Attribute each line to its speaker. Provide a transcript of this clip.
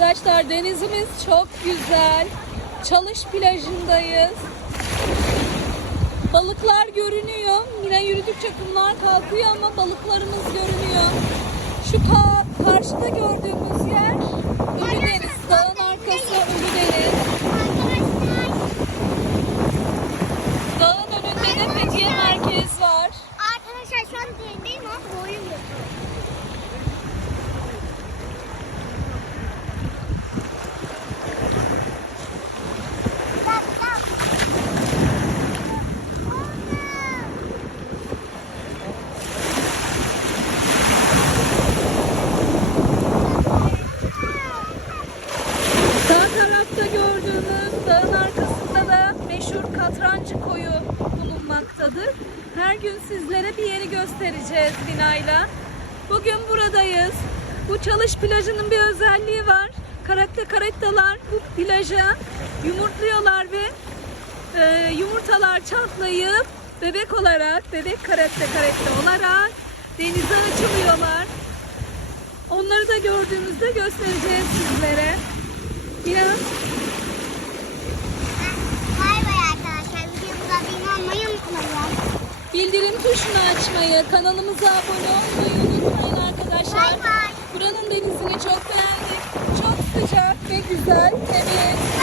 Speaker 1: Arkadaşlar denizimiz çok güzel. Çalış plajındayız. Balıklar görünüyor. Yine yürüdükçe kumlar kalkıyor ama balıklarımız görünüyor. Şu ka- karşıda gördüğümüz yer meşhur Katrancı Koyu bulunmaktadır. Her gün sizlere bir yeri göstereceğiz Lina'yla. Bugün buradayız. Bu Çalış plajının bir özelliği var. Karakta karettalar bu plaja yumurtluyorlar ve e, yumurtalar çatlayıp bebek olarak, bebek karakta karetta olarak denize açılıyorlar. Onları da gördüğümüzde göstereceğiz sizlere. Biraz
Speaker 2: Bay bay arkadaşlar. Videomuza abone olmayı unutmayın.
Speaker 1: Bildirim tuşunu açmayı, kanalımıza abone olmayı unutmayın arkadaşlar.
Speaker 2: Bay bay.
Speaker 1: Buranın denizini çok beğendik. Çok sıcak ve güzel, temiz.